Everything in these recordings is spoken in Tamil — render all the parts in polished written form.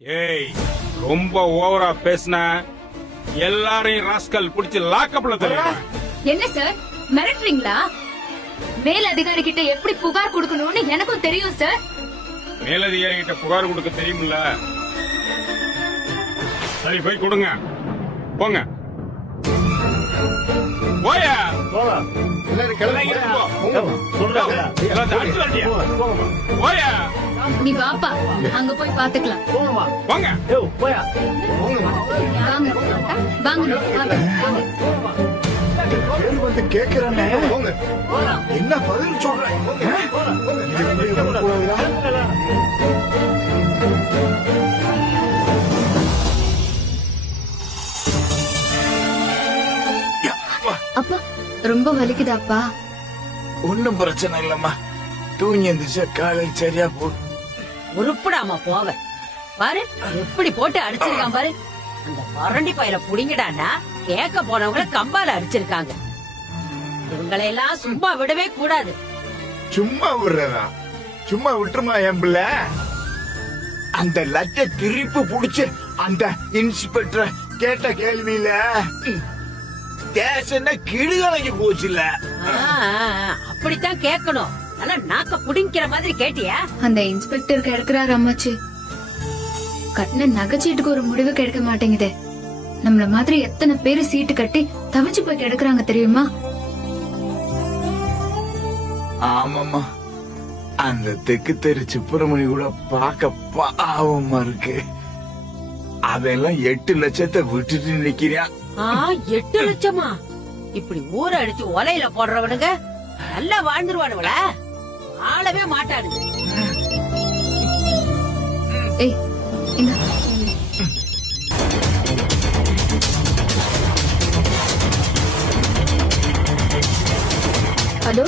ஏய் ரொம்ப ஓவரா பேசின எல்லாரையும் ராஸ்கல் புடிச்சு லாக்கப்ல தள்ளிடுவேன். என்ன சார் மிரட்டுறீங்களா? மேல் அதிகாரி கிட்ட எப்படி புகார் கொடுக்கணும்னு எனக்கும் தெரியும் சார். மேலதிகாரி கிட்ட புகார் கொடுக்க தெரியுமில்ல? சரி போய் கொடுங்க. போங்க போயா. போயா நீ வாப்பா, அங்க போய் பாத்துக்கலாம். போங்க. வாங்க வாங்க வாங்க. வந்து கேக்குறானே என்ன பதில் சொல்றேன். அப்பா ரொம்ப வலிக்குதாப்பா? ஒன்னும் பிரச்சனை இல்லம்மா, தூங்கி எந்திரிச்சா காலையில் சரியா போடு. உருப்படாம போவ பாரு, எப்படி போட்டு அடிச்சிருக்கான் பாரு. அந்த பரண்டி பயில புடிங்கடானா கேட்க போனவங்கள கம்பால அடிச்சிருக்காங்க. இவங்களை எல்லாம் சும்மா விடவே கூடாது. சும்மா விடுறதா? சும்மா விட்டுருமா என் பிள்ளை? அந்த லட்ச திருப்பி புடிச்சு அந்த இன்ஸ்பெக்டர் கேட்ட கேள்வியில ஸ்டேஷன் கிடுகலைக்கு போச்சுல. அப்படித்தான் கேட்கணும். ஆனா நாக்க புடிங்கிற மாதிரி கேட்டியா? அந்த இன்ஸ்பெக்டர் கிடைக்கிறாரு அம்மாச்சி. கட்டின நகைச்சீட்டுக்கு ஒரு முடிவு கிடைக்க மாட்டேங்குதே. நம்மள மாதிரி எத்தனை பேரு சீட்டு கட்டி தவிச்சு போய் கிடக்குறாங்க தெரியுமா? ஆமாமா, அந்த தெக்கு தெரு சுப்பிரமணி கூட பார்க்க பாவமா இருக்கு. அதெல்லாம் 8 லட்சத்தை விட்டுட்டு நிக்கிறான். 8 லட்சமா? இப்படி ஊரை அடிச்சு ஒலையில போடுறவனுங்க நல்லா வாழ்ந்துருவானுங்களா? ஆளவே மாட்டானுங்க. ஏய் இங்க அதோ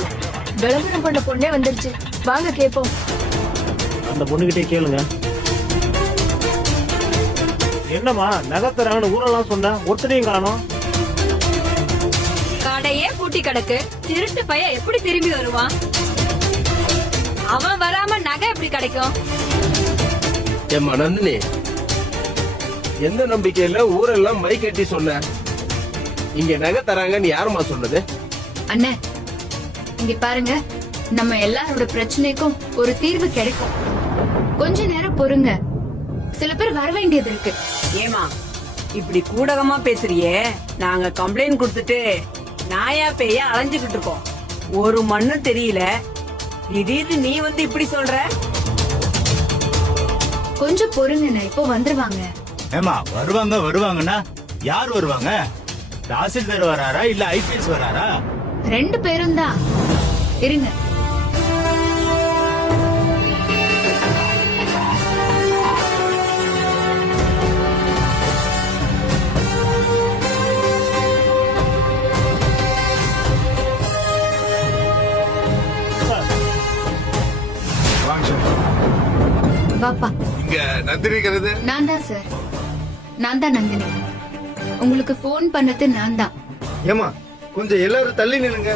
விளம்பரம் பண்ண பொண்ணே வந்துருச்சு, வாங்க கேப்போம். அந்த பொண்ணுகிட்டே கேளுங்க. என்னம்மா நகத்தரான்னு ஊரெல்லாம் சொன்ன, ஒருத்தரையும் காணோம். கடையே பூட்டி கிடக்கு. திருட்டு பையன் எப்படி திரும்பி வருவான்? அவன் வராம நகை எப்படி கிடைக்கும்? ஏம்மா நந்தினி, எந்த நம்பிக்கையில ஊரெல்லாம் மை கட்டி சொன்ன? இங்க நகை தராங்கன்னு யாருமா சொன்னது? அண்ணே இங்க பாருங்க, நம்ம எல்லாரோட பிரச்சனைக்கும் ஒரு தீர்வு கிடைக்கும். கொஞ்ச நேரம் பொறுங்க, சில பேர் வர வேண்டியது இருக்கு. ஏமா இப்படி கூடகமா பேசுறியே? நாங்க கம்ப்ளைண்ட் கொடுத்துட்டு நாயா பேயா அலைஞ்சுகிட்டு இருக்கோம். ஒரு மண்ணும் தெரியல, திடீர்னு நீ வந்து இப்படி சொல்ற? கொஞ்சம் பொறுங்கண்ணே, இப்போ வந்துருவாங்க. ஏமா வருவாங்கன்னா யார் வருவாங்க? தாசில்தார் வராரா இல்ல ஐபிஎஸ் வராரா? 2 பேரும் தான். இருங்க. பாப்பா இங்க நந்திரிக்கிறது நான் தான் சார். நான் தான் நந்தினி. உங்களுக்கு போன் பண்ணது நான் தான். ஏமா கொஞ்சம் எல்லாரும் தள்ளி நில்லுங்க.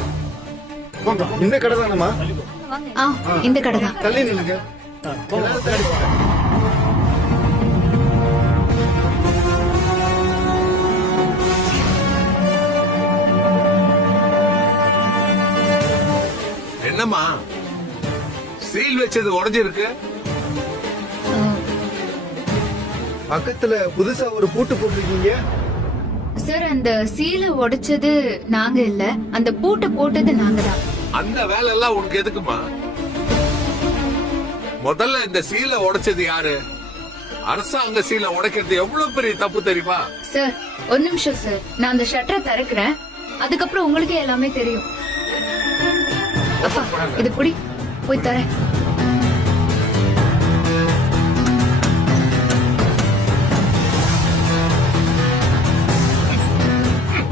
இந்த கடை தானம்மா? இந்த கடை தான். தள்ளி நில்லுங்க. எல்லாரும் தள்ளி போங்க. என்னம்மா சீல் வச்சது உடைஞ்சிருக்கு? பக்கத்துல புதுசா ஒரு பூட்டு போட்டிருக்கீங்க. சார் அந்த சீலை உடைச்சது நாங்க இல்ல, அந்த பூட்டை போட்டது நாங்க தான். அந்த வேலை எல்லாம் உனக்கு எதுக்குமா? முதல்ல இந்த சீலை உடைச்சது யாரு? அரசாங்க சீலை உடைக்கிறது எவ்வளவு பெரிய தப்பு தெரியுமா? சார் ஒரு நிமிஷம் சார், நான் அந்த ஷட்டரை திறக்கிறேன், அதுக்கப்புறம் உங்களுக்கே எல்லாமே தெரியும். அப்பா இது புடி, போய் தரேன்.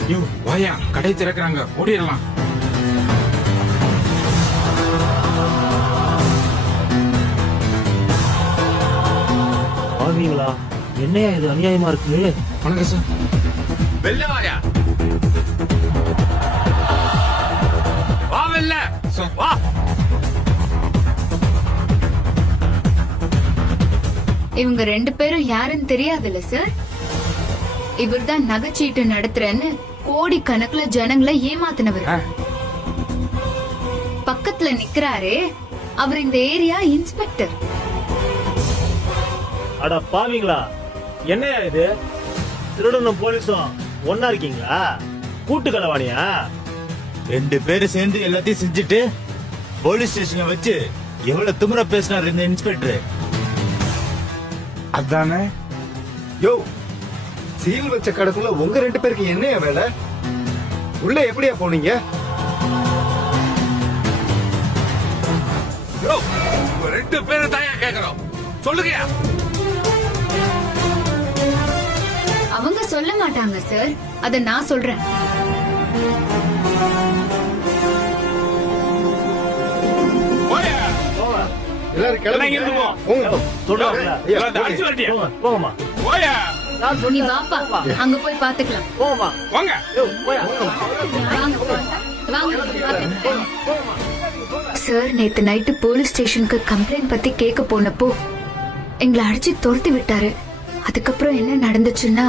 ஐயோ வாயா, கடை திறக்கிறாங்க, ஓடிடலாம். பாவீங்களா, என்னையா இது அநியாயமா இருக்கு? வணக்கம் சார். வெள்ள வாயா, வா வெள்ள வா. இவங்க 2 பேரும் யாருன்னு தெரியாதுல்ல சார்? இவர்தான் நகைச்சீட்டு நடத்துறேன்னு கோடி கணக்குல ஜனங்களை ஏமாத்தினவர். பக்கத்துல நிக்கிறாரே அவர் இந்த ஏரியா இன்ஸ்பெக்டர். அட பாவீங்களா, என்னையா இது? திருடனும் போலீஸும் ஒன்னா இருக்கீங்களா? கூட்டு களவாணியா? 2 பேரும் சேர்ந்து எல்லாத்தையும் செஞ்சுட்டு போலீஸ் ஸ்டேஷனை வச்சு எவ்வளவு திமிரா பேசினார் இந்த இன்ஸ்பெக்டர். அதானே யோ, சீல் வச்ச கடக்குள்ள உங்க 2 பேருக்கு என்னையா வேலை? உள்ள எப்படியா போனீங்க? யோ, உங்க 2 பேரும் தாயா கேக்குறோம், சொல்லுங்கயா. அவங்க சொல்ல மாட்டாங்க சார், அத நான் சொல்றேன். போயா எல்லாரும் எல்லாம் இங்க கிளம்பி இருந்து போ. போங்க. சொல்றாங்களா? ஐயா, எல்லாத்தையும் அடிச்சு வரட்டியா? போங்கம்மா. போயா நீ வாப்பா, அங்க போய் பாத்துக்கலாம். போங்கம்மா. போங்க. சார், நேத்து நைட்டு போலீஸ் ஸ்டேஷனுக்கு கம்ப்ளைண்ட் பத்தி கேட்க போனப்போ எங்களை அடிச்சு துரத்தி விட்டாரு. அதுக்கப்புறம் என்ன நடந்துச்சுன்னா